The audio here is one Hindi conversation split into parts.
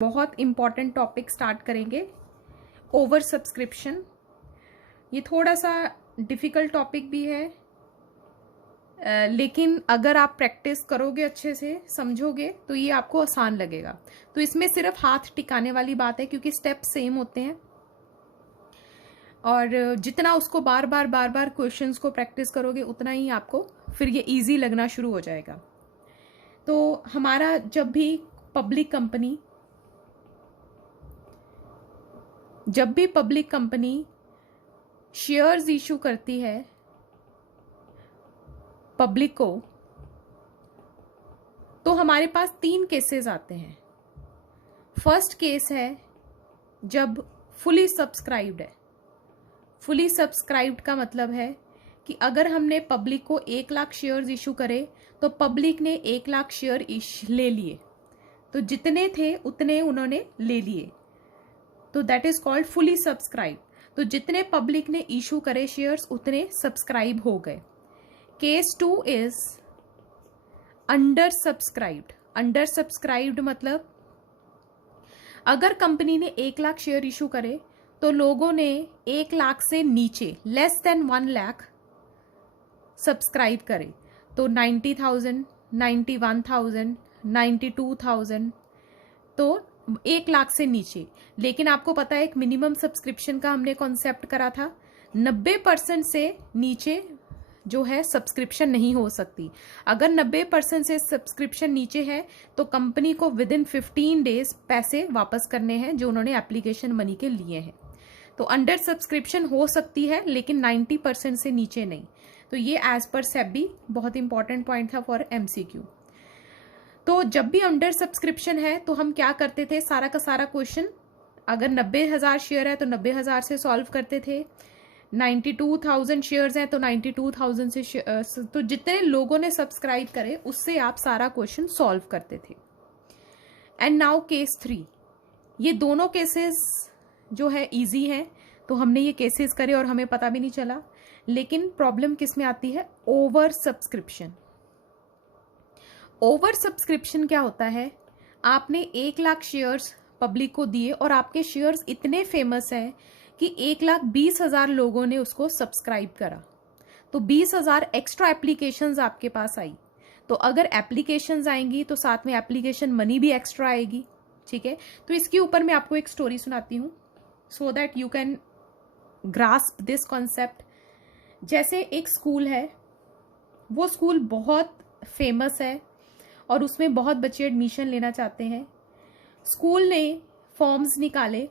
बहुत इम्पॉर्टेंट टॉपिक स्टार्ट करेंगे, ओवर सब्सक्रिप्शन। ये थोड़ा सा डिफ़िकल्ट टॉपिक भी है, लेकिन अगर आप प्रैक्टिस करोगे, अच्छे से समझोगे, तो ये आपको आसान लगेगा। तो इसमें सिर्फ हाथ टिकाने वाली बात है, क्योंकि स्टेप सेम होते हैं और जितना उसको बार बार क्वेश्चंस को प्रैक्टिस करोगे उतना ही आपको फिर ये इजी लगना शुरू हो जाएगा। तो हमारा जब भी पब्लिक कंपनी शेयर्स इशू करती है पब्लिक को, तो हमारे पास 3 केसेस आते हैं। फर्स्ट केस है जब फुली सब्सक्राइब्ड है। फुली सब्सक्राइब्ड का मतलब है कि अगर हमने पब्लिक को 1 लाख शेयर्स इशू करे तो पब्लिक ने 1 लाख शेयर ले लिए, तो जितने थे उतने उन्होंने ले लिए, तो that is called fully subscribe. तो जितने पब्लिक ने इशू करे शेयर्स उतने सब्सक्राइब हो गए। Case 2 is under subscribed. Under subscribed मतलब अगर कंपनी ने 1 लाख शेयर इशू करे तो लोगों ने 1 लाख से नीचे, लेस देन 1 लाख सब्सक्राइब करे, तो 90,000, 91,000, 92,000, तो 1 लाख से नीचे। लेकिन आपको पता है एक मिनिमम सब्सक्रिप्शन का हमने कॉन्सेप्ट करा था, 90% से नीचे जो है सब्सक्रिप्शन नहीं हो सकती। अगर 90% से सब्सक्रिप्शन नीचे है तो कंपनी को विद इन 15 डेज पैसे वापस करने हैं जो उन्होंने एप्लीकेशन मनी के लिए हैं। तो अंडर सब्सक्रिप्शन हो सकती है लेकिन 90% से नीचे नहीं। तो ये एज पर सेबी बहुत इंपॉर्टेंट पॉइंट था फॉर MCQ। तो जब भी अंडर सब्सक्रिप्शन है तो हम क्या करते थे, सारा का सारा क्वेश्चन, अगर 90,000 शेयर है तो 90,000 से सॉल्व करते थे, 92,000 शेयर्स हैं तो 92,000 से तो जितने लोगों ने सब्सक्राइब करे उससे आप सारा क्वेश्चन सॉल्व करते थे। And now case 3। ये दोनों केसेस जो है इजी हैं, तो हमने ये केसेस करे और हमें पता भी नहीं चला। लेकिन प्रॉब्लम किस में आती है, ओवर सब्सक्रिप्शन। ओवर सब्सक्रिप्शन क्या होता है, आपने 1 लाख शेयर्स पब्लिक को दिए और आपके शेयर्स इतने फेमस हैं कि 1,20,000 लोगों ने उसको सब्सक्राइब करा, तो 20,000 एक्स्ट्रा एप्लीकेशंस आपके पास आई। तो अगर एप्लीकेशंस आएंगी तो साथ में एप्लीकेशन मनी भी एक्स्ट्रा आएगी, ठीक है। तो इसके ऊपर मैं आपको एक स्टोरी सुनाती हूँ so that you can grasp this concept. जैसे एक स्कूल है, वो स्कूल बहुत फेमस है और उसमें बहुत बच्चे एडमिशन लेना चाहते हैं। स्कूल ने फॉर्म्स निकाले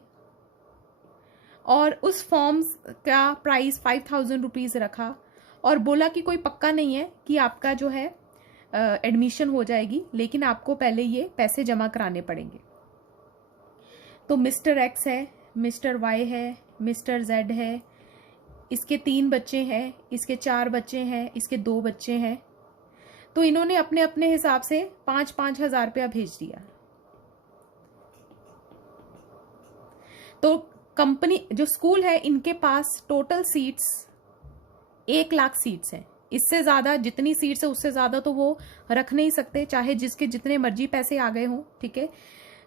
और उस फॉर्म्स का प्राइस 5,000 रुपीज़ रखा और बोला कि कोई पक्का नहीं है कि आपका जो है एडमिशन हो जाएगी, लेकिन आपको पहले ये पैसे जमा कराने पड़ेंगे। तो मिस्टर X है, मिस्टर Y है, मिस्टर Z है, इसके 3 बच्चे हैं, इसके 4 बच्चे हैं, इसके 2 बच्चे हैं। तो इन्होंने अपने अपने हिसाब से 5-5 हज़ार रुपया भेज दिया। तो कंपनी जो स्कूल है, इनके पास टोटल सीट्स 1 लाख सीट्स हैं। इससे ज़्यादा जितनी सीट्स है उससे ज़्यादा तो वो रख नहीं सकते, चाहे जिसके जितने मर्जी पैसे आ गए हों, ठीक है।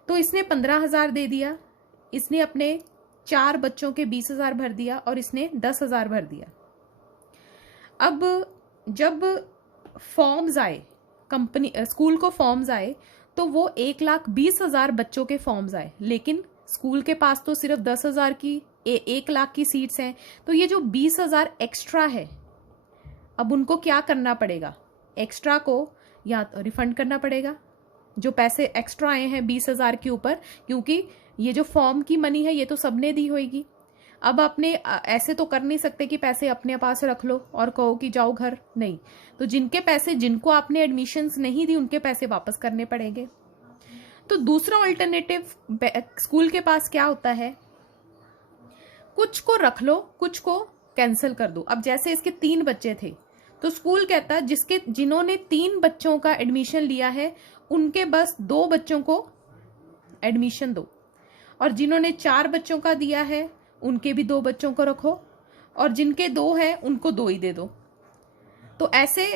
तो इसने 15,000 दे दिया, इसने अपने 4 बच्चों के 20,000 भर दिया और इसने 10,000 भर दिया। अब जब फॉर्म्स आए, स्कूल को फॉर्म्स आए, तो वो 1,20,000 बच्चों के फॉर्म्स आए, लेकिन स्कूल के पास तो सिर्फ 10,000 की 1 लाख की सीट्स हैं। तो ये जो 20,000 एक्स्ट्रा है, अब उनको क्या करना पड़ेगा, एक्स्ट्रा को या तो रिफंड करना पड़ेगा, जो पैसे एक्स्ट्रा आए हैं 20,000 के ऊपर, क्योंकि ये जो फॉर्म की मनी है ये तो सबने दी होगी। अब अपने ऐसे तो कर नहीं सकते कि पैसे अपने पास रख लो और कहो कि जाओ घर, नहीं। तो जिनके पैसे, जिनको आपने एडमिशन्स नहीं दी, उनके पैसे वापस करने पड़ेंगे। तो दूसरा ऑल्टरनेटिव स्कूल के पास क्या होता है, कुछ को रख लो, कुछ को कैंसिल कर दो। अब जैसे इसके 3 बच्चे थे, तो स्कूल कहता जिन्होंने 3 बच्चों का एडमिशन लिया है उनके बस 2 बच्चों को एडमिशन दो, और जिन्होंने 4 बच्चों का दिया है उनके भी 2 बच्चों को रखो, और जिनके 2 हैं उनको 2 ही दे दो। तो ऐसे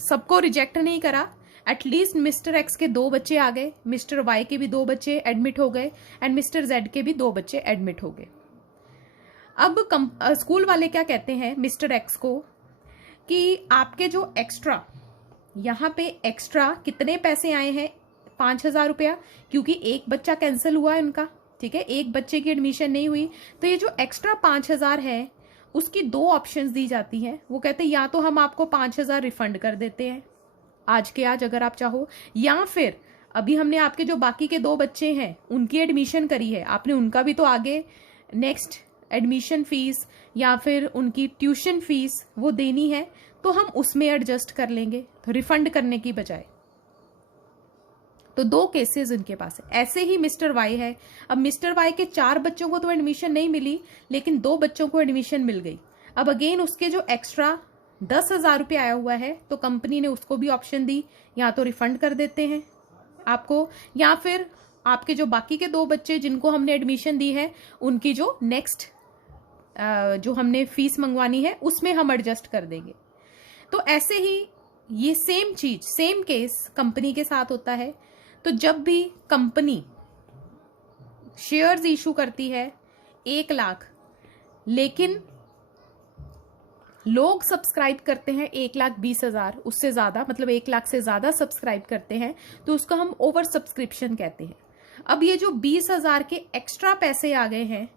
सबको रिजेक्ट नहीं करा, एटलीस्ट मिस्टर एक्स के 2 बच्चे आ गए, मिस्टर वाई के भी 2 बच्चे एडमिट हो गए एंड मिस्टर जेड के भी 2 बच्चे एडमिट हो गए। अब स्कूल वाले क्या कहते हैं मिस्टर एक्स को कि आपके जो एक्स्ट्रा, यहाँ पे एक्स्ट्रा कितने पैसे आए हैं, 5,000 रुपया, क्योंकि एक बच्चा कैंसिल हुआ है उनका, ठीक है, एक बच्चे की एडमिशन नहीं हुई। तो ये जो एक्स्ट्रा 5,000 है उसकी 2 ऑप्शंस दी जाती हैं। वो कहते हैं या तो हम आपको 5,000 रिफंड कर देते हैं आज के आज अगर आप चाहो, या फिर अभी हमने आपके जो बाकी के 2 बच्चे हैं उनकी एडमिशन करी है, आपने उनका भी तो आगे नेक्स्ट एडमिशन फीस या फिर उनकी ट्यूशन फीस वो देनी है, तो हम उसमें एडजस्ट कर लेंगे, तो रिफंड करने की बजाय। तो 2 केसेस उनके पास है। ऐसे ही मिस्टर वाई है। अब मिस्टर वाई के 4 बच्चों को तो एडमिशन नहीं मिली, लेकिन 2 बच्चों को एडमिशन मिल गई। अब अगेन उसके जो एक्स्ट्रा 10,000 रुपये आया हुआ है, तो कंपनी ने उसको भी ऑप्शन दी, या तो रिफंड कर देते हैं आपको, या फिर आपके जो बाकी के 2 बच्चे जिनको हमने एडमिशन दी है उनकी जो नेक्स्ट जो हमने फीस मंगवानी है उसमें हम एडजस्ट कर देंगे। तो ऐसे ही ये सेम चीज, सेम केस कंपनी के साथ होता है। तो जब भी कंपनी शेयर्स इशू करती है 1 लाख, लेकिन लोग सब्सक्राइब करते हैं 1,20,000, उससे ज्यादा, मतलब 1 लाख से ज्यादा सब्सक्राइब करते हैं, तो उसको हम ओवर सब्सक्रिप्शन कहते हैं। अब ये जो 20,000 के एक्स्ट्रा पैसे आ गए हैं,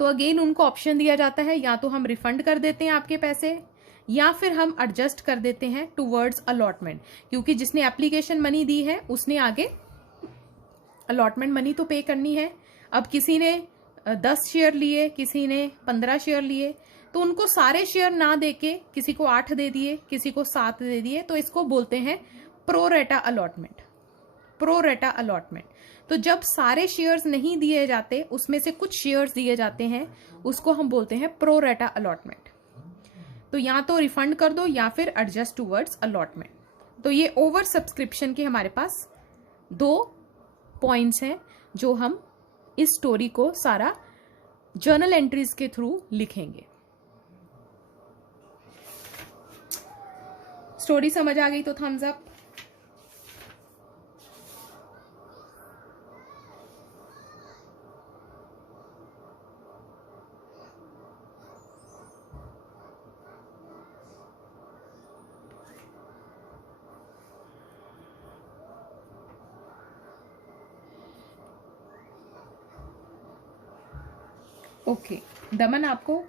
तो अगेन उनको ऑप्शन दिया जाता है, या तो हम रिफंड कर देते हैं आपके पैसे, या फिर हम एडजस्ट कर देते हैं टूवर्ड्स अलॉटमेंट, क्योंकि जिसने एप्लीकेशन मनी दी है उसने आगे अलॉटमेंट मनी तो पे करनी है। अब किसी ने 10 शेयर लिए, किसी ने 15 शेयर लिए, तो उनको सारे शेयर ना देके किसी को 8 दे दिए, किसी को 7 दे दिए, तो इसको बोलते हैं प्रोरेटा अलॉटमेंट। Pro rata allotment. तो जब सारे शेयर्स नहीं दिए जाते, उसमें से कुछ शेयर्स दिए जाते हैं, उसको हम बोलते हैं प्रोरेटा अलॉटमेंट। तो या तो रिफंड कर दो या फिर एडजस्ट टूवर्ड्स अलॉटमेंट। तो ये ओवर सब्सक्रिप्शन के हमारे पास 2 पॉइंट्स हैं जो हम इस स्टोरी को सारा जर्नल एंट्रीज के थ्रू लिखेंगे। स्टोरी समझ आ गई तो थम्स अप। ओके दमन, आपको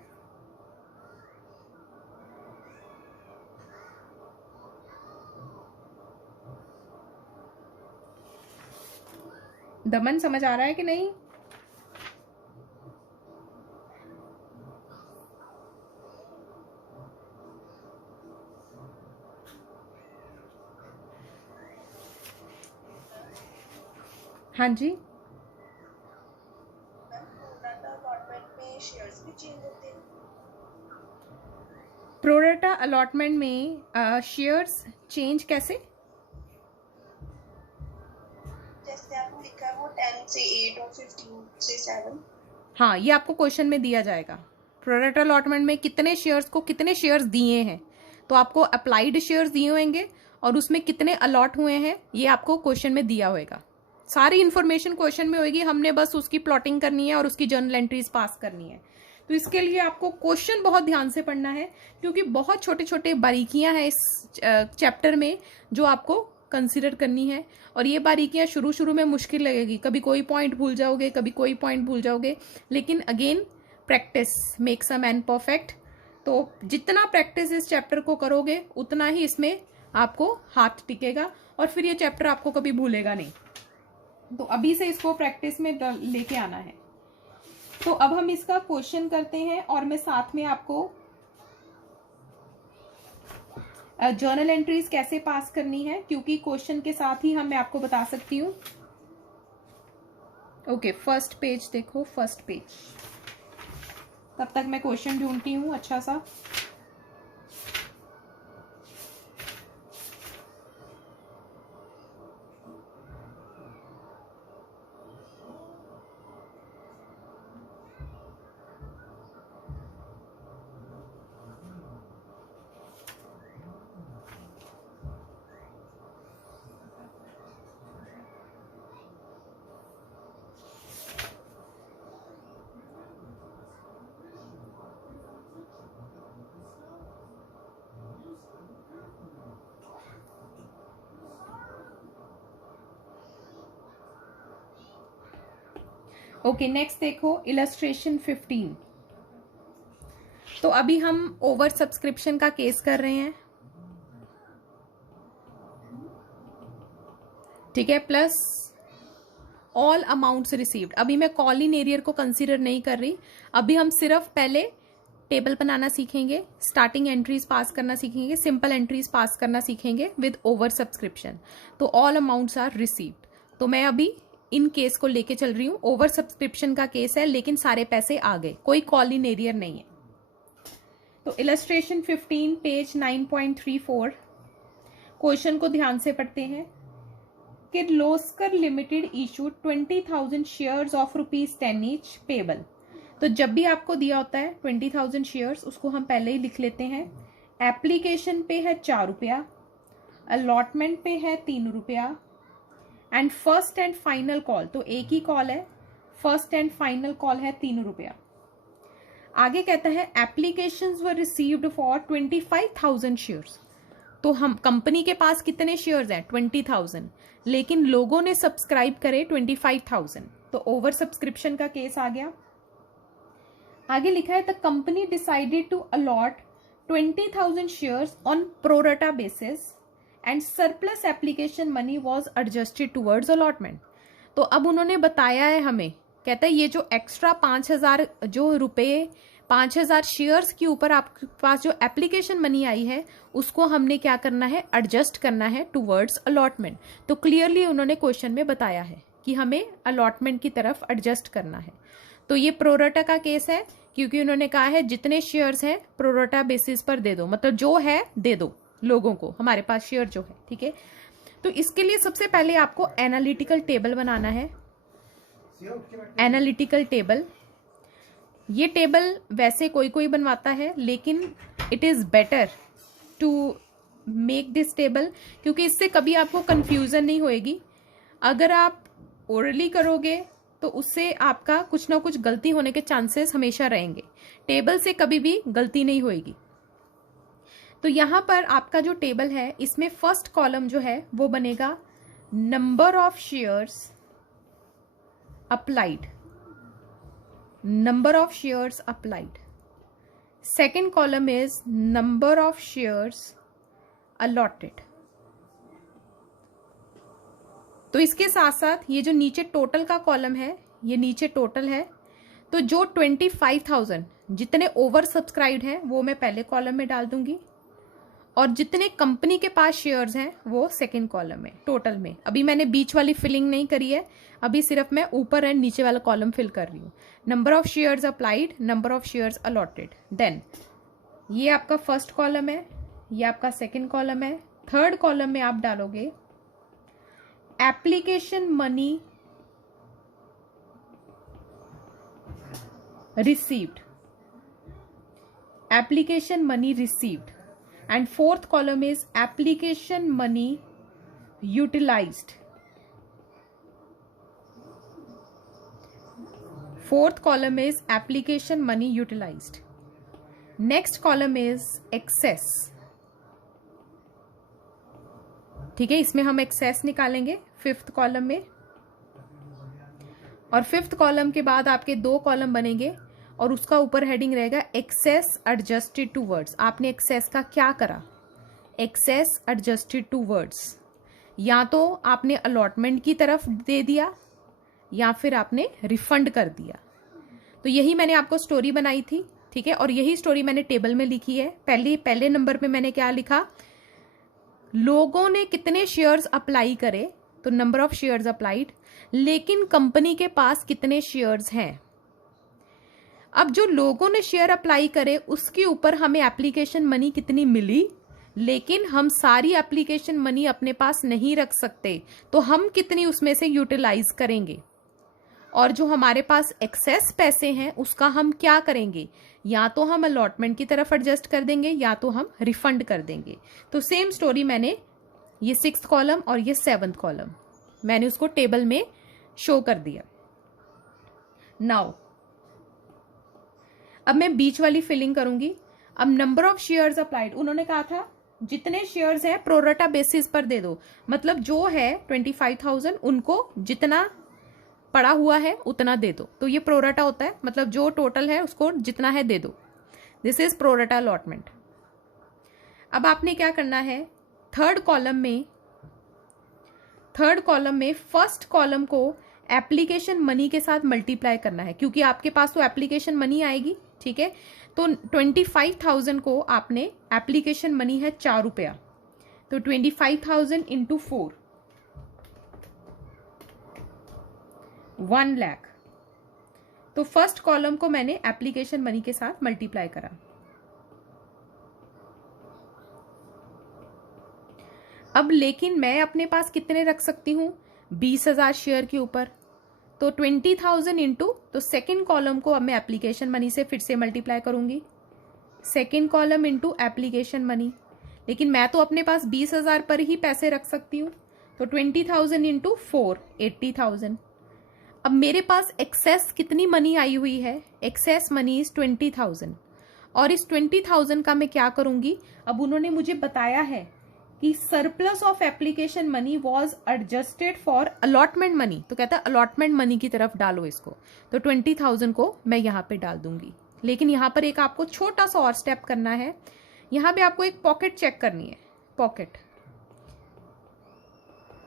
दमन समझ आ रहा है कि नहीं? हाँ जी, प्रोरेटा अलॉटमेंट में शेयर्स चेंज कैसे? जैसे आपने लिखा है वो 10 से 8 और 15 से 7। हाँ, ये आपको क्वेश्चन में दिया जाएगा। प्रोरेटा अलॉटमेंट में कितने शेयर्स को कितने शेयर्स दिए हैं, तो आपको अप्लाइड शेयर्स दिए होंगे और उसमें कितने अलॉट हुए हैं ये आपको क्वेश्चन में दिया होगा। सारी इन्फॉर्मेशन क्वेश्चन में होगी, हमने बस उसकी प्लॉटिंग करनी है और उसकी जर्नल एंट्रीज पास करनी है। तो इसके लिए आपको क्वेश्चन बहुत ध्यान से पढ़ना है, क्योंकि बहुत छोटे छोटे बारीकियां हैं इस चैप्टर में जो आपको कंसिडर करनी है। और ये बारीकियां शुरू शुरू में मुश्किल लगेगी, कभी कोई पॉइंट भूल जाओगे, कभी कोई पॉइंट भूल जाओगे, लेकिन again practice makes a man perfect. तो जितना प्रैक्टिस इस चैप्टर को करोगे उतना ही इसमें आपको हाथ टिकेगा और फिर ये चैप्टर आपको कभी भूलेगा नहीं। तो अभी से इसको प्रैक्टिस में लेके आना है। तो अब हम इसका क्वेश्चन करते हैं और मैं साथ में आपको जर्नल एंट्रीज कैसे पास करनी है, क्योंकि क्वेश्चन के साथ ही मैं आपको बता सकती हूँ। ओके, फर्स्ट पेज देखो, फर्स्ट पेज। तब तक मैं क्वेश्चन ढूंढती हूँ अच्छा सा। ओके, नेक्स्ट देखो इलस्ट्रेशन 15। तो अभी हम ओवर सब्सक्रिप्शन का केस कर रहे हैं, ठीक है, प्लस ऑल अमाउंट्स रिसीव्ड। अभी मैं कॉलिन एरियर को कंसीडर नहीं कर रही, अभी हम सिर्फ पहले टेबल बनाना सीखेंगे, स्टार्टिंग एंट्रीज पास करना सीखेंगे, सिंपल एंट्रीज पास करना सीखेंगे विद ओवर सब्सक्रिप्शन। तो ऑल अमाउंट्स आर रिसीव्ड, तो मैं अभी इन केस को लेके चल रही हूँ। ओवर सब्सक्रिप्शन का केस है लेकिन सारे पैसे आ गए, कोई कॉलिन एरियर नहीं है। तो इलस्ट्रेशन 15 पेज 9.34, क्वेश्चन को ध्यान से पढ़ते हैं। Kirloskar limited issued 20,000 shares of ₹10 each payable. तो जब भी आपको दिया होता है 20,000 शेयर्स, उसको हम पहले ही लिख लेते हैं। एप्लीकेशन पे है 4 रुपया, अलॉटमेंट पे है 3 रुपया, and first and final call, तो एक ही कॉल है, फर्स्ट एंड फाइनल कॉल है 3 रुपया। आगे कहता है applications were received for 25,000 shares. तो हम कंपनी के पास कितने शेयर्स हैं? 20,000, लेकिन लोगों ने सब्सक्राइब करे 25,000, तो ओवर सब्सक्रिप्शन का केस आ गया। आगे लिखा है the company decided to allot 20,000 shares on pro rata basis and surplus application money was adjusted towards allotment. तो अब उन्होंने बताया है हमें, कहता है ये जो एक्स्ट्रा 5,000 जो रुपए 5,000 शेयर्स के ऊपर आपके पास जो एप्लीकेशन मनी आई है, उसको हमने क्या करना है? एडजस्ट करना है टूवर्ड्स अलॉटमेंट। तो क्लियरली उन्होंने क्वेश्चन में बताया है कि हमें अलॉटमेंट की तरफ एडजस्ट करना है। तो ये प्रोरेटा का केस है, क्योंकि उन्होंने कहा है जितने शेयर्स हैं प्रोरेटा बेसिस पर दे दो, मतलब जो है दे दो लोगों को, हमारे पास शेयर जो है, ठीक है। तो इसके लिए सबसे पहले आपको एनालिटिकल टेबल बनाना है। एनालिटिकल टेबल, ये टेबल वैसे कोई कोई बनवाता है, लेकिन it is better to make this table, क्योंकि इससे कभी आपको कंफ्यूजन नहीं होएगी। अगर आप ओरली करोगे तो उससे आपका कुछ ना कुछ गलती होने के चांसेस हमेशा रहेंगे, टेबल से कभी भी गलती नहीं होएगी। तो यहां पर आपका जो टेबल है, इसमें फर्स्ट कॉलम जो है वो बनेगा number of shares applied, number of shares applied. Second column is number of shares allotted. तो इसके साथ साथ ये जो नीचे टोटल का कॉलम है, ये नीचे टोटल है, तो जो 25,000 जितने ओवर सब्सक्राइब्ड हैं वो मैं पहले कॉलम में डाल दूंगी, और जितने कंपनी के पास शेयर्स हैं वो सेकंड कॉलम में, टोटल में। अभी मैंने बीच वाली फिलिंग नहीं करी है, अभी सिर्फ मैं ऊपर एंड नीचे वाला कॉलम फिल कर रही हूँ। Number of shares applied, number of shares allotted. Then ये आपका फर्स्ट कॉलम है, ये आपका सेकंड कॉलम है। थर्ड कॉलम में आप डालोगे application money received, application money received, and fourth column is application money utilized. Fourth column is application money utilized. Next column is excess. ठीक है, इसमें हम excess निकालेंगे फिफ्थ कॉलम में, और फिफ्थ कॉलम के बाद आपके 2 कॉलम बनेंगे और उसका ऊपर हेडिंग रहेगा एक्सेस एडजस्टेड टू वर्ड्स। आपने एक्सेस का क्या करा? एक्सेस एडजस्टेड टू वर्ड्स, या तो आपने अलॉटमेंट की तरफ दे दिया या फिर आपने रिफंड कर दिया। तो यही मैंने आपको स्टोरी बनाई थी, ठीक है, और यही स्टोरी मैंने टेबल में लिखी है। पहले नंबर पे मैंने क्या लिखा? लोगों ने कितने शेयर्स अप्लाई करे, तो नंबर ऑफ शेयर्स अप्लाइड, लेकिन कंपनी के पास कितने शेयर्स हैं। अब जो लोगों ने शेयर अप्लाई करे उसके ऊपर हमें एप्लीकेशन मनी कितनी मिली, लेकिन हम सारी एप्लीकेशन मनी अपने पास नहीं रख सकते, तो हम कितनी उसमें से यूटिलाइज करेंगे। और जो हमारे पास एक्सेस पैसे हैं उसका हम क्या करेंगे? या तो हम अलॉटमेंट की तरफ एडजस्ट कर देंगे या तो हम रिफंड कर देंगे। तो सेम स्टोरी मैंने ये 6th कॉलम और ये 7th कॉलम मैंने उसको टेबल में शो कर दिया। नाउ अब मैं बीच वाली फिलिंग करूंगी। अब नंबर ऑफ शेयर्स अप्लाइड, उन्होंने कहा था जितने शेयर्स हैं प्रोरेटा बेसिस पर दे दो, मतलब जो है 25,000 उनको जितना पड़ा हुआ है उतना दे दो। तो ये प्रोराटा होता है, मतलब जो टोटल है उसको जितना है दे दो। This is pro rata allotment. अब आपने क्या करना है, थर्ड कॉलम में फर्स्ट कॉलम को एप्लीकेशन मनी के साथ मल्टीप्लाई करना है, क्योंकि आपके पास तो एप्लीकेशन मनी आएगी, ठीक है। तो 25,000 को आपने, एप्लीकेशन मनी है 4 रुपया, तो 25,000 इंटू 4, 1 लाख। तो फर्स्ट कॉलम को मैंने एप्लीकेशन मनी के साथ मल्टीप्लाई करा। अब लेकिन मैं अपने पास कितने रख सकती हूं, 20,000 शेयर के ऊपर। तो 20,000 इंटू, तो सेकेंड कॉलम को अब मैं एप्लीकेशन मनी से फिर से मल्टीप्लाई करूंगी, second column into application money. लेकिन मैं तो अपने पास 20,000 पर ही पैसे रख सकती हूँ, तो 20,000 इंटू 4, 80,000। अब मेरे पास एक्सेस कितनी मनी आई हुई है, एक्सेस मनी इज 20,000, और इस 20,000 का मैं क्या करूंगी, अब उन्होंने मुझे बताया है कि surplus of application money was adjusted for allotment money, तो कहता है अलॉटमेंट मनी की तरफ डालो इसको। तो 20,000 को मैं यहाँ पे डाल दूंगी। लेकिन यहाँ पर एक आपको छोटा सा और स्टेप करना है, यहाँ पे आपको एक पॉकेट चेक करनी है, पॉकेट।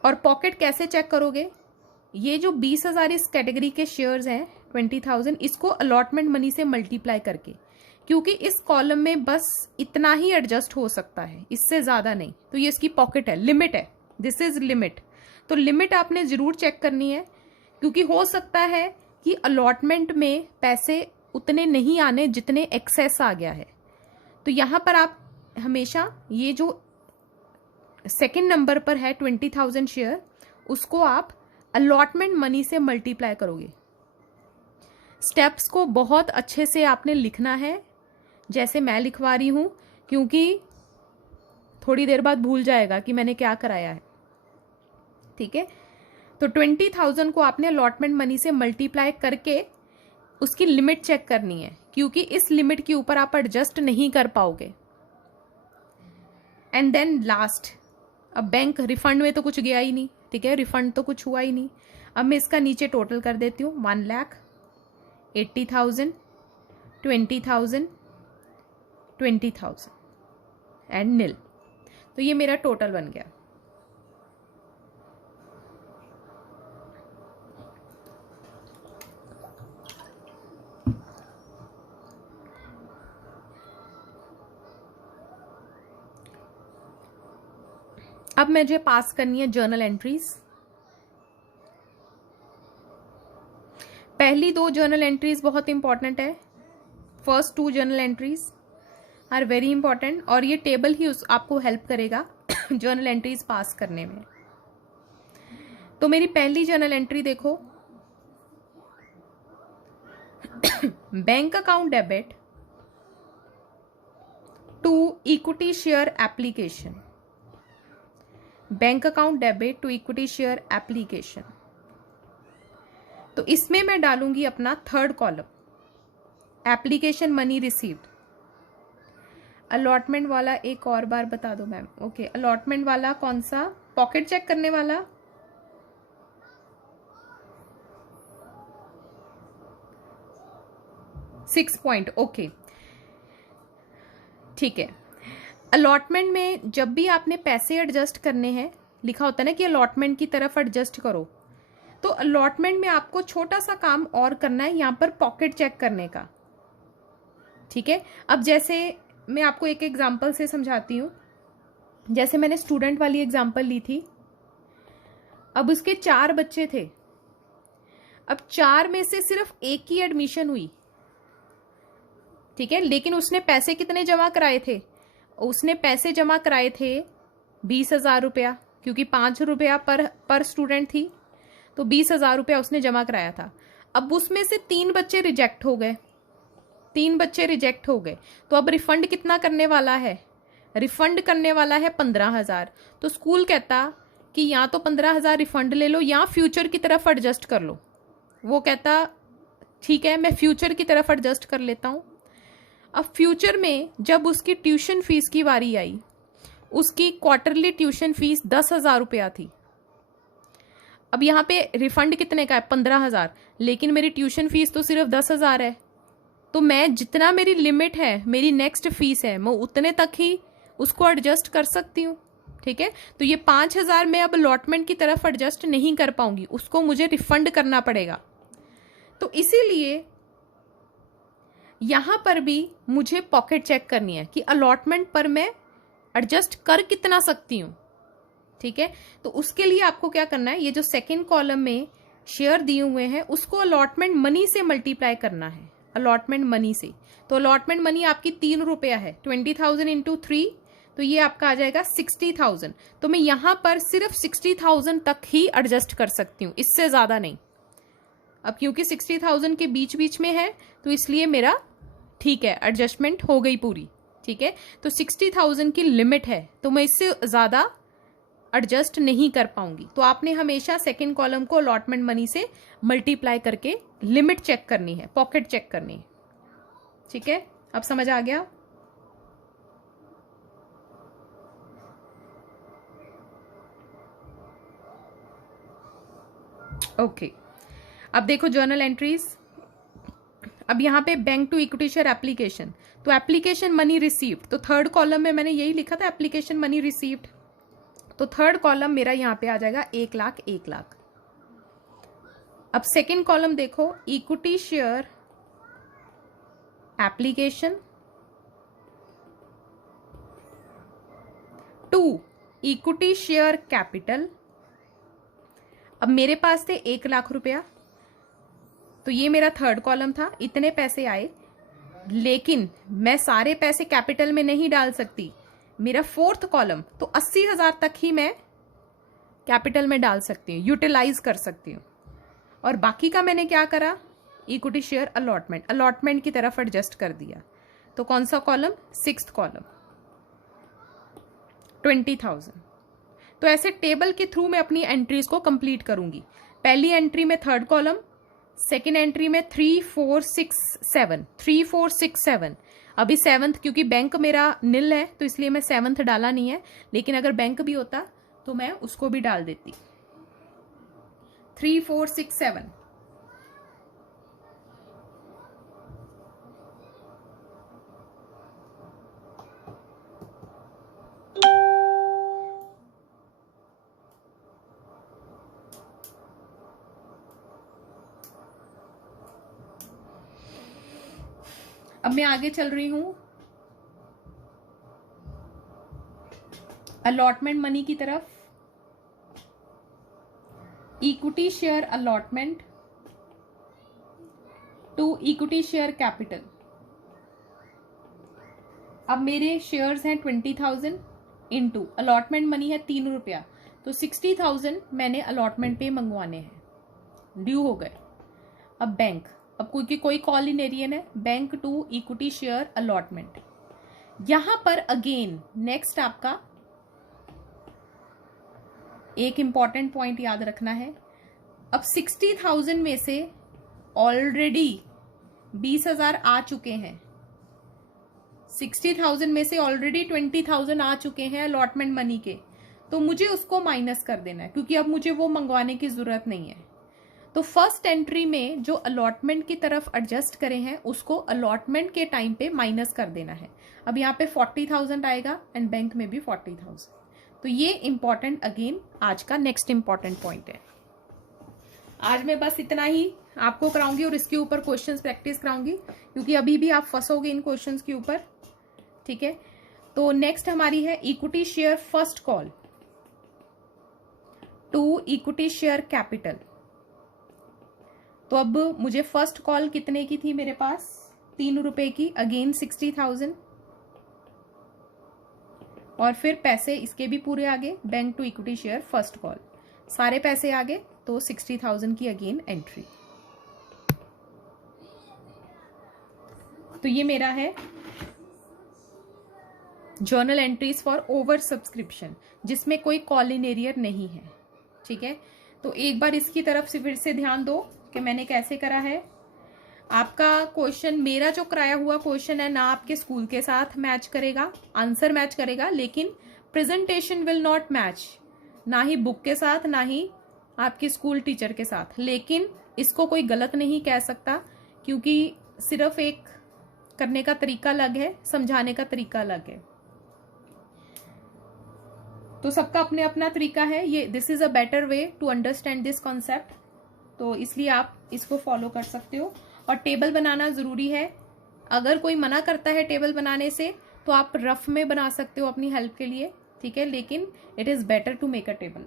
और पॉकेट कैसे चेक करोगे, ये जो 20,000 इस कैटेगरी के शेयर्स हैं, 20,000, इसको अलॉटमेंट मनी से मल्टीप्लाई करके, क्योंकि इस कॉलम में बस इतना ही एडजस्ट हो सकता है, इससे ज्यादा नहीं। तो ये इसकी पॉकेट है, लिमिट है, दिस इज लिमिट। तो लिमिट आपने जरूर चेक करनी है, क्योंकि हो सकता है कि अलॉटमेंट में पैसे उतने नहीं आने जितने एक्सेस आ गया है। तो यहां पर आप हमेशा ये जो सेकंड नंबर पर है 20,000 शेयर, उसको आप अलॉटमेंट मनी से मल्टीप्लाई करोगे। स्टेप्स को बहुत अच्छे से आपने लिखना है, जैसे मैं लिखवा रही हूं, क्योंकि थोड़ी देर बाद भूल जाएगा कि मैंने क्या कराया है, ठीक है। तो 20,000 को आपने अलॉटमेंट मनी से मल्टीप्लाई करके उसकी लिमिट चेक करनी है, क्योंकि इस लिमिट के ऊपर आप एडजस्ट नहीं कर पाओगे। एंड देन लास्ट, अब बैंक रिफंड में तो कुछ गया ही नहीं, ठीक है, रिफंड तो कुछ हुआ ही नहीं। अब मैं इसका नीचे टोटल कर देती हूँ, 1 लाख, 80,000, 20,000, 20,000 एंड नील। तो ये मेरा टोटल बन गया। अब मुझे पास करनी है जर्नल एंट्रीज। पहली 2 जर्नल एंट्रीज बहुत इंपॉर्टेंट है, first 2 journal entries are very important, और ये टेबल ही आपको हेल्प करेगा जर्नल एंट्रीज पास करने में। तो मेरी पहली जर्नल एंट्री देखो, bank account debit to equity share application, bank account debit to equity share application. तो इसमें मैं डालूंगी अपना third column, application money received. Allotment वाला एक और बार बता दो मैम, ओके। अलॉटमेंट वाला कौन सा, पॉकेट चेक करने वाला, सिक्स पॉइंट, ओके, ठीक है। अलॉटमेंट में जब भी आपने पैसे एडजस्ट करने हैं, लिखा होता है ना कि अलॉटमेंट की तरफ एडजस्ट करो, तो अलॉटमेंट में आपको छोटा सा काम और करना है, यहां पर पॉकेट चेक करने का, ठीक है। अब जैसे मैं आपको एक एग्जांपल से समझाती हूँ, जैसे मैंने स्टूडेंट वाली एग्जांपल ली थी। अब उसके 4 बच्चे थे, अब 4 में से सिर्फ एक की एडमिशन हुई, ठीक है, लेकिन उसने पैसे कितने जमा कराए थे, उसने पैसे जमा कराए थे 20,000 रुपया, क्योंकि 5 रुपया पर स्टूडेंट थी, तो 20,000 रुपया उसने जमा कराया था। अब उसमें से 3 बच्चे रिजेक्ट हो गए, 3 बच्चे रिजेक्ट हो गए, तो अब रिफंड कितना करने वाला है, रिफंड करने वाला है 15,000। तो स्कूल कहता कि या तो 15,000 रिफंड ले लो या फ्यूचर की तरफ एडजस्ट कर लो। वो कहता ठीक है, मैं फ्यूचर की तरफ एडजस्ट कर लेता हूँ। अब फ्यूचर में जब उसकी ट्यूशन फीस की बारी आई, उसकी क्वार्टरली ट्यूशन फीस 10,000 रुपया थी। अब यहाँ पे रिफंड कितने का है? 15,000, लेकिन मेरी ट्यूशन फीस तो सिर्फ 10,000 है। तो मैं जितना मेरी लिमिट है, मेरी नेक्स्ट फीस है, मैं उतने तक ही उसको एडजस्ट कर सकती हूँ। ठीक है, तो ये 5,000 मैं अब अलॉटमेंट की तरफ एडजस्ट नहीं कर पाऊंगी, उसको मुझे रिफंड करना पड़ेगा। तो इसीलिए यहां पर भी मुझे पॉकेट चेक करनी है कि अलॉटमेंट पर मैं एडजस्ट कर कितना सकती हूं। ठीक है, तो उसके लिए आपको क्या करना है, ये जो सेकेंड कॉलम में शेयर दिए हुए हैं उसको अलॉटमेंट मनी से मल्टीप्लाई करना है, अलॉटमेंट मनी से। तो अलॉटमेंट मनी आपकी 3 रुपया है, 20,000 इंटू 3, तो ये आपका आ जाएगा 60,000। तो मैं यहां पर सिर्फ 60,000 तक ही एडजस्ट कर सकती हूँ, इससे ज्यादा नहीं। अब क्योंकि 60,000 के बीच बीच में है तो इसलिए मेरा ठीक है, एडजस्टमेंट हो गई पूरी। ठीक है, तो 60,000 की लिमिट है, तो मैं इससे ज्यादा एडजस्ट नहीं कर पाऊंगी। तो आपने हमेशा सेकेंड कॉलम को अलॉटमेंट मनी से मल्टीप्लाई करके लिमिट चेक करनी है, पॉकेट चेक करनी है। ठीक है, अब समझ आ गया? ओके, अब देखो जर्नल एंट्रीज। अब यहाँ पे bank to equity share application, तो एप्लीकेशन मनी रिसीव्ड, तो थर्ड कॉलम में मैंने यही लिखा था एप्लीकेशन मनी रिसीव्ड। तो थर्ड कॉलम मेरा यहाँ पे आ जाएगा 1 लाख 1 लाख। अब सेकेंड कॉलम देखो, equity share application to equity share capital. अब मेरे पास थे 1 लाख रुपया, तो ये मेरा थर्ड कॉलम था, इतने पैसे आए, लेकिन मैं सारे पैसे कैपिटल में नहीं डाल सकती। मेरा फोर्थ कॉलम तो 80,000 तक ही मैं कैपिटल में डाल सकती हूँ, यूटिलाइज कर सकती हूँ। और बाकी का मैंने क्या करा, इक्विटी शेयर अलॉटमेंट, अलॉटमेंट की तरफ एडजस्ट कर दिया। तो कौन सा कॉलम? 6th column, 20,000। तो ऐसे टेबल के थ्रू मैं अपनी एंट्रीज को कंप्लीट करूंगी। पहली एंट्री में थर्ड कॉलम, सेकेंड एंट्री में 3 4 6 7, 3 4 6 7। अभी 7th, क्योंकि बैंक मेरा निल है तो इसलिए मैं 7th डाला नहीं है, लेकिन अगर बैंक भी होता तो मैं उसको भी डाल देती। 3 4 6 7। अब मैं आगे चल रही हूं अलॉटमेंट मनी की तरफ। Equity share allotment to equity share capital. अब मेरे शेयर्स हैं 20,000 इंटू अलॉटमेंट मनी है 3 रुपया, तो 60,000 मैंने अलॉटमेंट पे मंगवाने हैं, ड्यू हो गए। अब बैंक, अब कोई कॉलिनेरियन है, bank to equity share allotment. यहां पर अगेन नेक्स्ट आपका एक इंपॉर्टेंट पॉइंट याद रखना है। अब 60,000 में से ऑलरेडी 20,000 आ चुके हैं, 60,000 में से ऑलरेडी 20,000 आ चुके हैं अलॉटमेंट मनी के, तो मुझे उसको माइनस कर देना है, क्योंकि अब मुझे वो मंगवाने की जरूरत नहीं है। तो फर्स्ट एंट्री में जो अलॉटमेंट की तरफ एडजस्ट करे हैं उसको अलॉटमेंट के टाइम पे माइनस कर देना है। अब यहाँ पे 40,000 आएगा एंड बैंक में भी 40,000। तो ये इंपॉर्टेंट अगेन आज का नेक्स्ट इंपॉर्टेंट पॉइंट है। आज मैं बस इतना ही आपको कराऊंगी और इसके ऊपर क्वेश्चंस प्रैक्टिस कराऊंगी, क्योंकि अभी भी आप फंसोगे इन क्वेश्चंस के ऊपर। ठीक है, तो नेक्स्ट हमारी है equity share first call to equity share capital. तो अब मुझे फर्स्ट कॉल कितने की थी मेरे पास? 3 रुपए की, अगेन 60,000, और फिर पैसे इसके भी पूरे आगे, bank to equity share first call, सारे पैसे आगे, तो 60,000 की अगेन एंट्री। तो ये मेरा है journal entries for over subscription, जिसमें कोई कॉलिनेरियर नहीं है। ठीक है, तो एक बार इसकी तरफ से फिर से ध्यान दो कि मैंने कैसे करा है। आपका क्वेश्चन, मेरा जो कराया हुआ क्वेश्चन है, ना आपके स्कूल के साथ मैच करेगा, आंसर मैच करेगा, लेकिन प्रेजेंटेशन विल नॉट मैच, ना ही बुक के साथ ना ही आपके स्कूल टीचर के साथ, लेकिन इसको कोई गलत नहीं कह सकता क्योंकि सिर्फ एक करने का तरीका अलग है, समझाने का तरीका अलग है। तो सबका अपने अपना तरीका है। ये this is a better way to understand this concept, तो इसलिए आप इसको फॉलो कर सकते हो। और टेबल बनाना जरूरी है। अगर कोई मना करता है टेबल बनाने से तो आप रफ में बना सकते हो अपनी हेल्प के लिए, ठीक है, लेकिन it is better to make a table.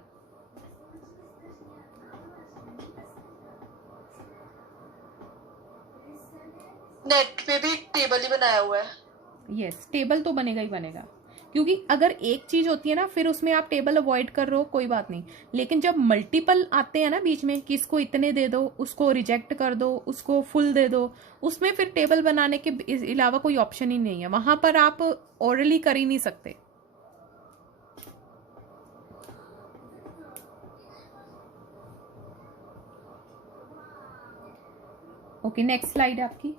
Net पे भी टेबल ही बनाया हुआ है। यस, टेबल तो बनेगा ही बनेगा, क्योंकि अगर एक चीज होती है ना फिर उसमें आप टेबल अवॉइड कर रहे हो कोई बात नहीं, लेकिन जब मल्टीपल आते हैं ना बीच में कि इसको इतने दे दो, उसको रिजेक्ट कर दो, उसको फुल दे दो, उसमें फिर टेबल बनाने के अलावा कोई ऑप्शन ही नहीं है। वहां पर आप ओरली कर ही नहीं सकते। ओके, नेक्स्ट स्लाइड आपकी।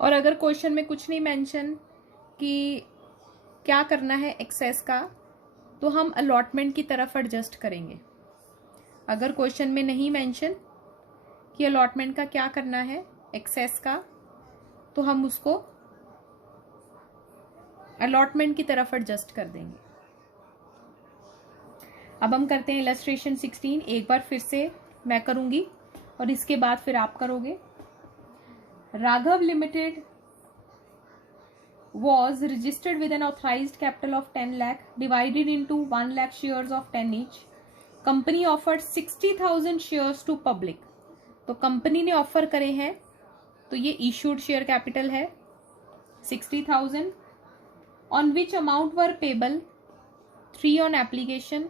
और अगर क्वेश्चन में कुछ नहीं मेंशन कि क्या करना है एक्सेस का, तो हम अलॉटमेंट की तरफ एडजस्ट करेंगे। अगर क्वेश्चन में नहीं मेंशन कि अलॉटमेंट का क्या करना है एक्सेस का, तो हम उसको अलॉटमेंट की तरफ एडजस्ट कर देंगे। अब हम करते हैं इलस्ट्रेशन 16। एक बार फिर से मैं करूंगी और इसके बाद फिर आप करोगे। Raghav Limited was registered with an authorized capital of 10 lakh divided into 1 lakh shares of 10 each. Company offered 60,000 shares to public. तो कंपनी ने ऑफर करे हैं, तो ये इशूड शेयर कैपिटल है 60,000, on which amount were payable 3 on application,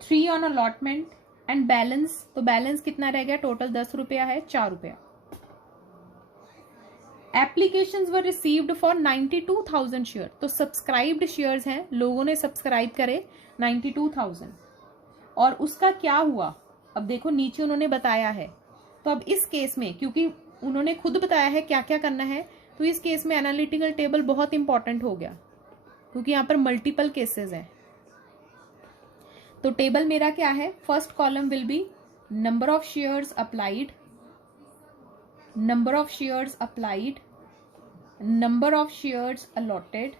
3 on allotment and balance। तो बैलेंस कितना रह गया? टोटल 10 रुपया है, 4 रुपया। Applications were received for 92,000 share. तो सब्सक्राइब्ड शेयर्स हैं, लोगों ने सब्सक्राइब करे 92,000। और उसका क्या हुआ? अब देखो नीचे उन्होंने बताया है। तो अब इस केस में क्योंकि उन्होंने खुद बताया है क्या क्या करना है, तो इस केस में एनालिटिकल टेबल बहुत इंपॉर्टेंट हो गया क्योंकि यहाँ पर मल्टीपल केसेस हैं। तो टेबल मेरा क्या है? First column will be number of shares applied, number of shares applied, number of shares allotted।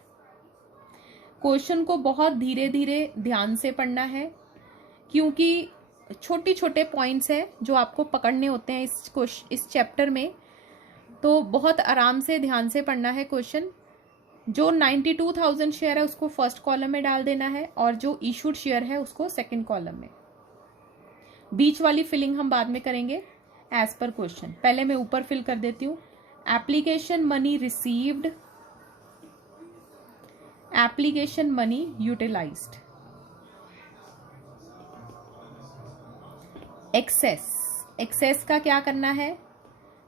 Question को बहुत धीरे धीरे ध्यान से पढ़ना है क्योंकि छोटे छोटे पॉइंट्स हैं जो आपको पकड़ने होते हैं इस चैप्टर में। तो बहुत आराम से ध्यान से पढ़ना है क्वेश्चन। जो 92,000 शेयर है उसको फर्स्ट कॉलम में डाल देना है और जो इशूड शेयर है उसको सेकंड कॉलम में। बीच वाली फिलिंग हम बाद में करेंगे एज पर क्वेश्चन। पहले मैं ऊपर फिल कर देती हूँ। Application money received, application money utilised, excess. Excess का क्या करना है?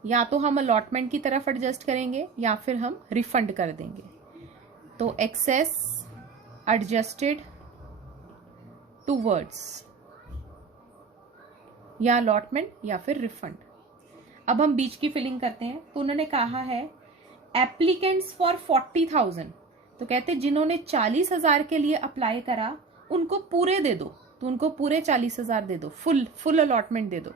या तो हम अलॉटमेंट की तरफ एडजस्ट करेंगे या फिर हम रिफंड कर देंगे। तो एक्सेस एडजस्टेड टूवर्ड्स या अलॉटमेंट या फिर रिफंड। अब हम बीच की फिलिंग करते हैं। तो उन्होंने कहा है एप्लीकेंट्स फॉर 40,000। तो कहते जिन्होंने 40,000 के लिए अप्लाई करा उनको पूरे दे दो, तो उनको पूरे 40,000 दे दो, फुल अलॉटमेंट दे दो।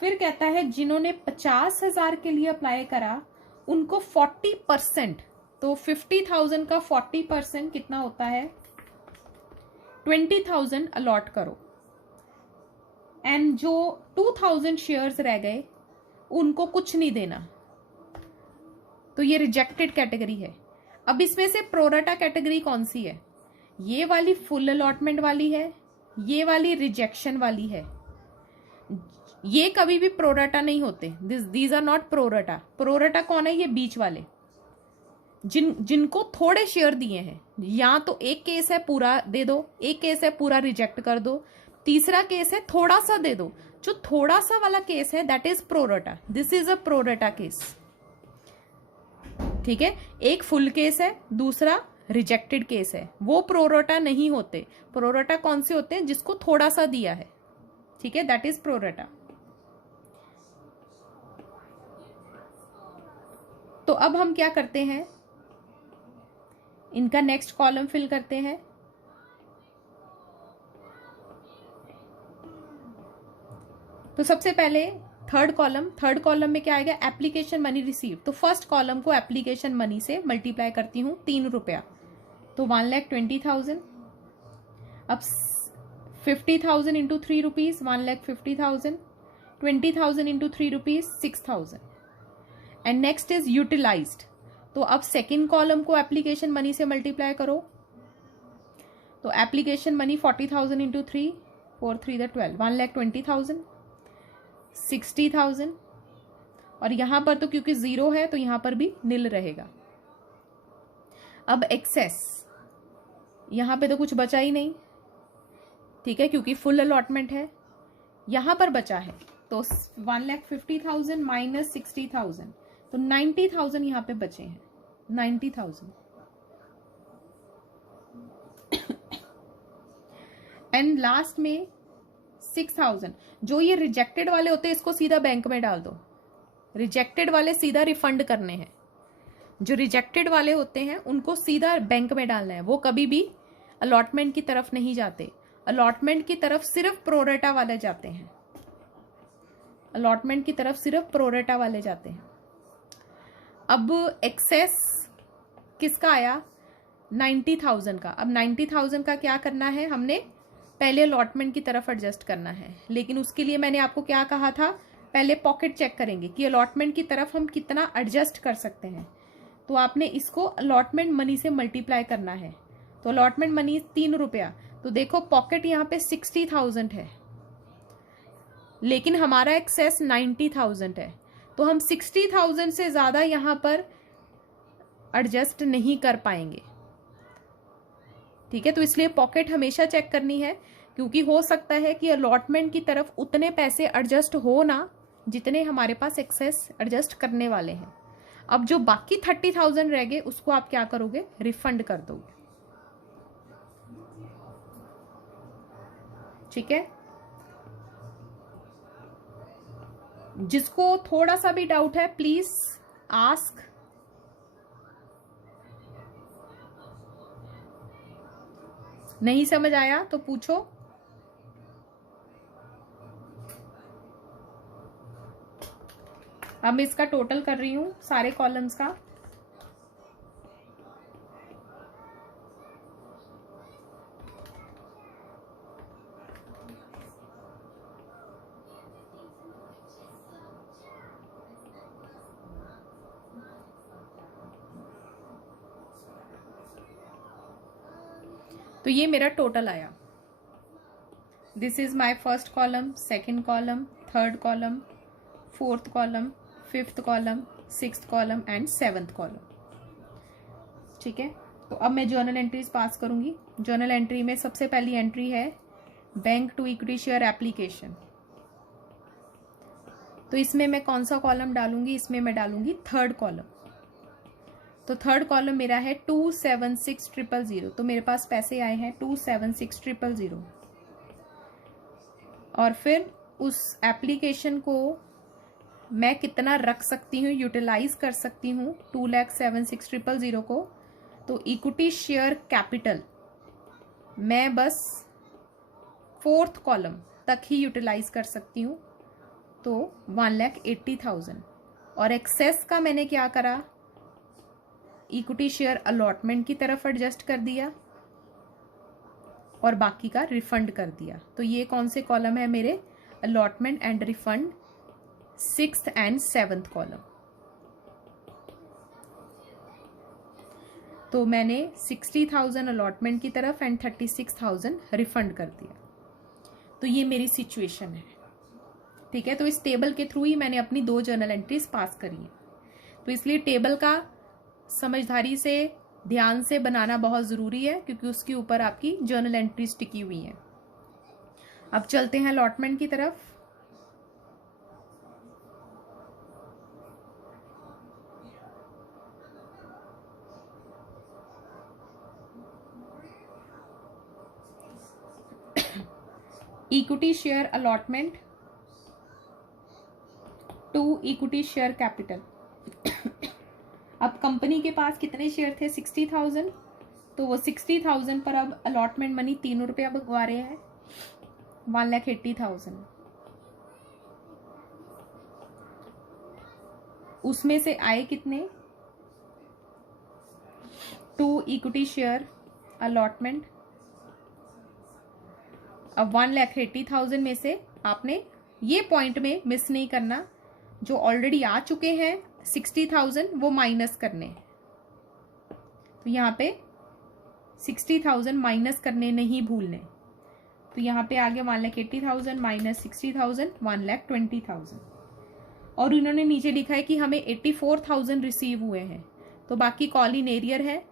फिर कहता है जिन्होंने 50,000 के लिए अप्लाई करा उनको 40%। तो 50,000 का 40% कितना होता है? 20,000 अलॉट करो। एंड जो 2,000 शेयर्स रह गए उनको कुछ नहीं देना। तो ये रिजेक्टेड कैटेगरी है। अब इसमें से प्रोराटा कैटेगरी कौन सी है? ये वाली फुल अलॉटमेंट वाली है, ये वाली रिजेक्शन वाली है। ये कभी भी प्रोराटा नहीं होते, these are not pro rata. Pro rata कौन है? ये बीच वाले, जिनको थोड़े शेयर दिए हैं। या तो एक केस है पूरा दे दो, एक केस है पूरा रिजेक्ट कर दो, तीसरा केस है थोड़ा सा दे दो। जो थोड़ा सा वाला केस है that is pro rata, this is a pro rata case. ठीक है, एक फुल केस है, दूसरा रिजेक्टेड केस है, वो प्रोराटा नहीं होते। प्रोराटा कौन से होते हैं? जिसको थोड़ा सा दिया है। ठीक है, दैट इज प्रोराटा। तो अब हम क्या करते हैं, इनका नेक्स्ट कॉलम फिल करते हैं। तो सबसे पहले थर्ड कॉलम में क्या आएगा? Application money receive. तो फर्स्ट कॉलम को एप्लीकेशन मनी से मल्टीप्लाई करती हूँ, 3 रुपया, तो 1,20,000। अब 50,000 into 3 rupees, 1,50,000। 20,000 into 3 rupees, 6,000। And next is utilised. तो अब सेकेंड कॉलम को एप्लीकेशन मनी से मल्टीप्लाई करो। तो एप्लीकेशन मनी 40,000 इंटू 3, 4 3 12, 1,20,000, 60,000। और यहां पर तो क्योंकि जीरो है तो यहां पर भी नील रहेगा। अब एक्सेस, यहां पे तो कुछ बचा ही नहीं, ठीक है, क्योंकि फुल अलॉटमेंट है। यहां पर बचा है तो 1,50,000 माइनस 60,000, तो 90,000 यहां पे बचे हैं, 90,000। एंड लास्ट में 6,000। जो ये रिजेक्टेड वाले होते हैं इसको सीधा बैंक में डाल दो। रिजेक्टेड वाले सीधा रिफंड करने हैं। जो रिजेक्टेड वाले होते हैं उनको सीधा बैंक में डालना है, वो कभी भी अलॉटमेंट की तरफ नहीं जाते। अलॉटमेंट की तरफ सिर्फ प्रोरेटा वाले जाते हैं, अलॉटमेंट की तरफ सिर्फ प्रोरेटा वाले जाते हैं। अब एक्सेस किसका आया? 90,000 का। अब 90,000 का क्या करना है? हमने पहले अलॉटमेंट की तरफ एडजस्ट करना है, लेकिन उसके लिए मैंने आपको क्या कहा था? पहले पॉकेट चेक करेंगे कि अलॉटमेंट की तरफ हम कितना एडजस्ट कर सकते हैं। तो आपने इसको अलॉटमेंट मनी से मल्टीप्लाई करना है। तो अलॉटमेंट मनी 3 रुपया, तो देखो पॉकेट यहाँ पे 60,000 है, लेकिन हमारा एक्सेस 90,000 है, तो हम 60,000 से ज्यादा यहां पर एडजस्ट नहीं कर पाएंगे। ठीक है, तो इसलिए पॉकेट हमेशा चेक करनी है, क्योंकि हो सकता है कि अलॉटमेंट की तरफ उतने पैसे एडजस्ट हो ना जितने हमारे पास एक्सेस एडजस्ट करने वाले हैं। अब जो बाकी 30,000 रह गए उसको आप क्या करोगे? रिफंड कर दोगे। ठीक है, जिसको थोड़ा सा भी डाउट है प्लीज आस्क। नहीं समझ आया तो पूछो। अब मैं इसका टोटल कर रही हूं सारे कॉलम्स का। तो ये मेरा टोटल आया। This is my first column, second column, third column, fourth column, fifth column, sixth column and seventh column. ठीक है, तो अब मैं जर्नल एंट्रीज पास करूंगी। जर्नल एंट्री में सबसे पहली एंट्री है bank to equity share application. तो इसमें मैं कौन सा कॉलम डालूंगी? इसमें मैं डालूंगी थर्ड कॉलम। तो थर्ड कॉलम मेरा है 276,000। तो मेरे पास पैसे आए हैं 276,000। और फिर उस एप्लीकेशन को मैं कितना रख सकती हूँ, यूटिलाइज कर सकती हूँ 2,76,000 को। तो इक्विटी शेयर कैपिटल मैं बस फोर्थ कॉलम तक ही यूटिलाइज कर सकती हूँ, तो 1,80,000। और एक्सेस का मैंने क्या करा? इक्विटी शेयर अलॉटमेंट की तरफ एडजस्ट कर दिया और बाकी का रिफंड कर दिया। तो ये कौन से कॉलम है मेरे? Allotment and refund, 6th and 7th column. तो मैंने 60,000 अलॉटमेंट की तरफ एंड 36,000 रिफंड कर दिया। तो ये मेरी सिचुएशन है। ठीक है, तो इस टेबल के थ्रू ही मैंने अपनी 2 जर्नल एंट्रीज पास करी हैं। तो इसलिए टेबल का समझदारी से, ध्यान से बनाना बहुत ज़रूरी है, क्योंकि उसके ऊपर आपकी जर्नल एंट्रीज टिकी हुई हैं। अब चलते हैं अलॉटमेंट की तरफ। Equity share allotment to equity share capital. अब कंपनी के पास कितने शेयर थे? 60,000। तो वो 60,000 पर अब अलॉटमेंट मनी 3 रुपया भगवा रहे हैं, 1,80,000। उसमें से आए कितने? 2 इक्विटी शेयर अलॉटमेंट। अब 1,80,000 में से आपने ये पॉइंट में मिस नहीं करना, जो ऑलरेडी आ चुके हैं 60,000 वो माइनस करने। तो यहाँ पे 60,000 माइनस करने नहीं भूलने। तो यहाँ पे आगे 1,80,000 माइनस 60,000 1,20,000। और उन्होंने नीचे लिखा है कि हमें 84,000 रिसीव हुए हैं, तो बाकी कॉल इन एरियर है।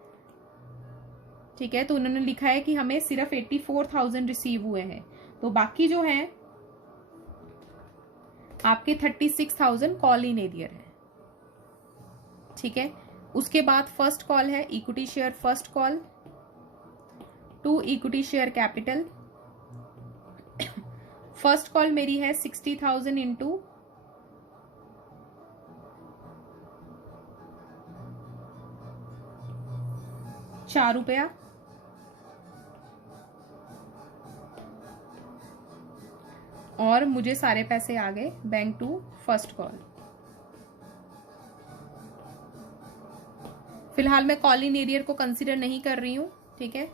ठीक है, तो उन्होंने लिखा है कि हमें सिर्फ 84,000 रिसीव हुए हैं, तो बाकी जो है आपके 36,000 कॉल इन एरियर है। ठीक है, उसके बाद फर्स्ट कॉल है equity share first call to equity share capital. First call मेरी है 60,000 इंटू 4 रुपया, और मुझे सारे पैसे आ गए बैंक टू फर्स्ट कॉल। फिलहाल मैं कॉल इन एरियर को कंसीडर नहीं कर रही हूँ। ठीक है,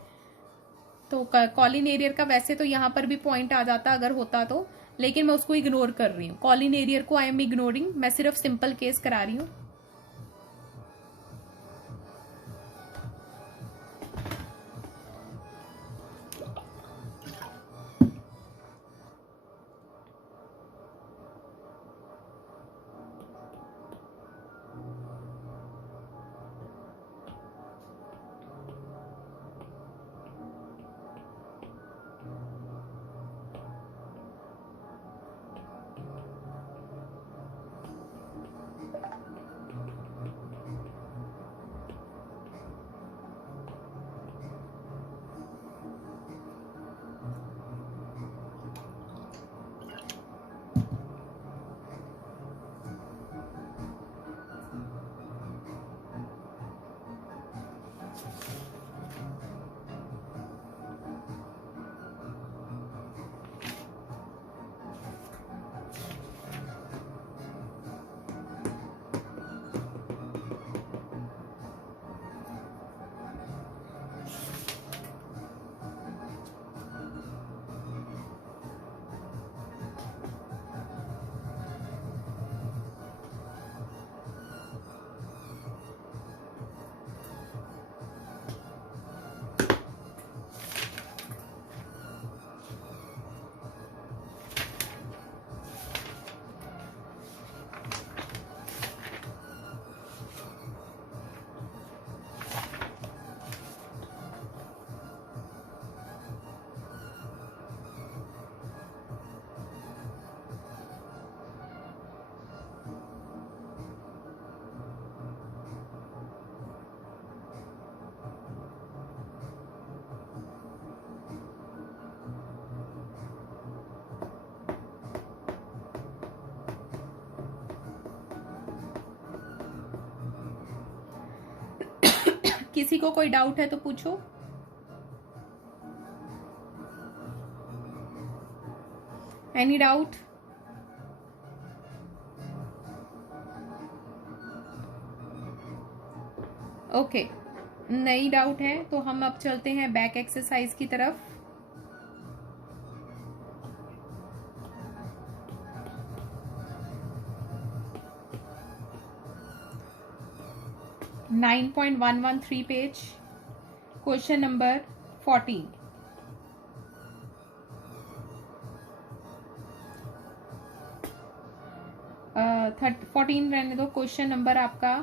तो कॉल इन एरियर का वैसे तो यहाँ पर भी पॉइंट आ जाता अगर होता तो, लेकिन मैं उसको इग्नोर कर रही हूँ। कॉल इन एरियर को आई एम इग्नोरिंग, मैं सिर्फ सिंपल केस करा रही हूँ। किसी को कोई डाउट है तो पूछो। Any doubt? ओके, नहीं डाउट है तो हम अब चलते हैं बैक एक्सरसाइज की तरफ। Nine 9.113 page, question number 14। 14 रहने दो। क्वेश्चन नंबर आपका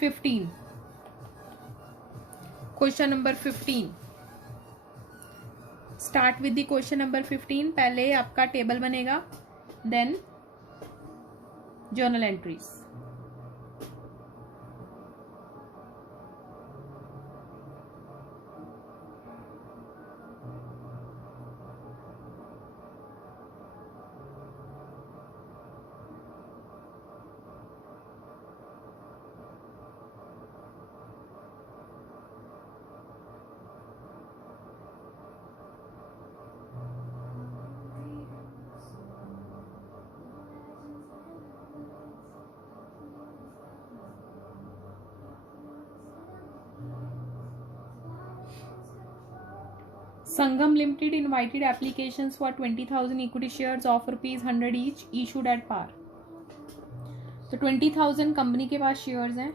15। Question number 15 start with the question number 15। पहले आपका टेबल बनेगा, then journal entries. Sangam Limited invited applications for 20,000 equity shares of ₹100 each issued at par। तो 20,000 कंपनी के पास शेयर्स हैं।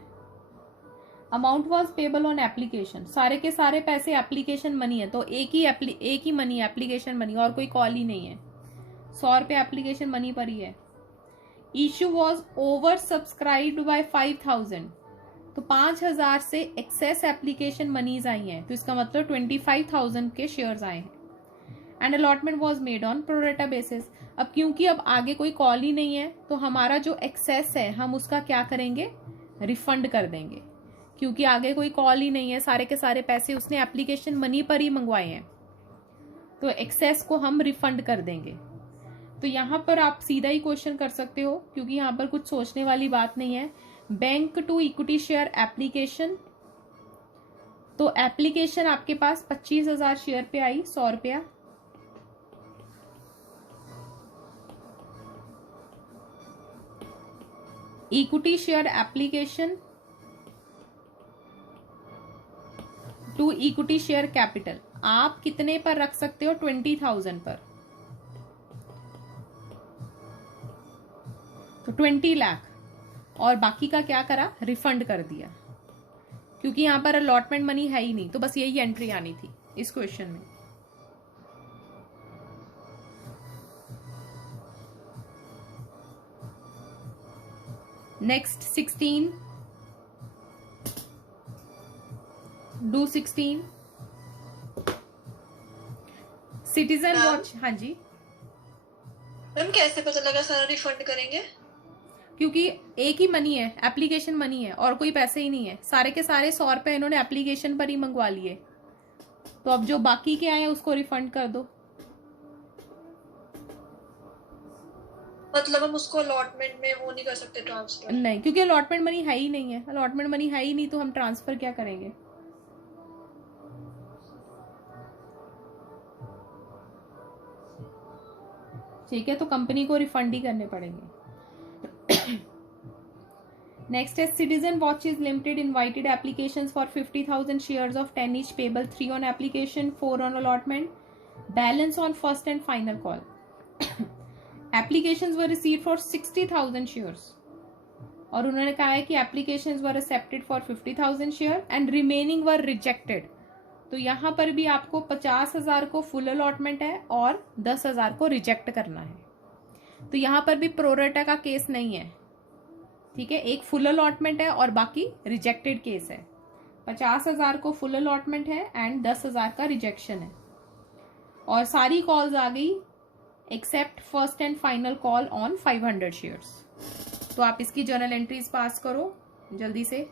Amount was payable on application, सारे के सारे पैसे एप्लीकेशन मनी है, तो एक ही मनी है, एप्लीकेशन मनी, और कोई कॉल ही नहीं है। 100 रुपये एप्लीकेशन मनी पर ही है। Issue was over subscribed by 5,000, तो 5,000 से एक्सेस एप्लीकेशन मनीज आई हैं, तो इसका मतलब 25,000 के शेयर्स आए हैं। And allotment was made on pro rata basis. अब क्योंकि अब आगे कोई कॉल ही नहीं है, तो हमारा जो एक्सेस है हम उसका क्या करेंगे, रिफंड कर देंगे, क्योंकि आगे कोई कॉल ही नहीं है, सारे के सारे पैसे उसने एप्लीकेशन मनी पर ही मंगवाए हैं, तो एक्सेस को हम रिफंड कर देंगे। तो यहाँ पर आप सीधा ही क्वेश्चन कर सकते हो, क्योंकि यहाँ पर कुछ सोचने वाली बात नहीं है। Bank to equity share application, तो एप्लीकेशन आपके पास 25,000 शेयर पे आई, 100 रुपया। Equity share application to equity share capital, आप कितने पर रख सकते हो, 20,000 पर, तो 20 लाख, और बाकी का क्या करा, रिफंड कर दिया, क्योंकि यहां पर अलॉटमेंट मनी है ही नहीं, तो बस यही एंट्री आनी थी इस क्वेश्चन में। Next 16, do 16 citizen watch. हाँ जी मैम, कैसे पता लगा सारा रिफंड करेंगे? क्योंकि एक ही मनी है, एप्लीकेशन मनी है, और कोई पैसे ही नहीं है, सारे के सारे 100 रुपए इन्होंने एप्लीकेशन पर ही मंगवा लिए, तो अब जो बाकी के आए हैं उसको रिफंड कर दो। मतलब हम उसको अलॉटमेंट में वो नहीं कर सकते ट्रांसफर? नहीं, क्योंकि अलॉटमेंट मनी है ही नहीं है, अलॉटमेंट मनी है ही नहीं, तो हम ट्रांसफर क्या करेंगे। ठीक है, तो कंपनी को रिफंड ही करने पड़ेंगे। नेक्स्ट है citizen watches limited invited applications for 50,000 shares of 10 each payable, 3 on application, 4 on allotment, balance on first and final call. Applications were received for 60,000 shares, और उन्होंने कहा है कि applications were accepted for 50,000 share and remaining were rejected. तो यहां पर भी आपको 50,000 को फुल अलॉटमेंट है और 10,000 को रिजेक्ट करना है, तो यहां पर भी प्रोरेटा का केस नहीं है। ठीक है, एक फुल अलॉटमेंट है और बाकी रिजेक्टेड केस है। 50,000 को फुल अलॉटमेंट है एंड 10,000 का रिजेक्शन है, और सारी कॉल्स आ गई accept first and final call on 500 shares. तो आप इसकी जर्नल एंट्रीज पास करो जल्दी से।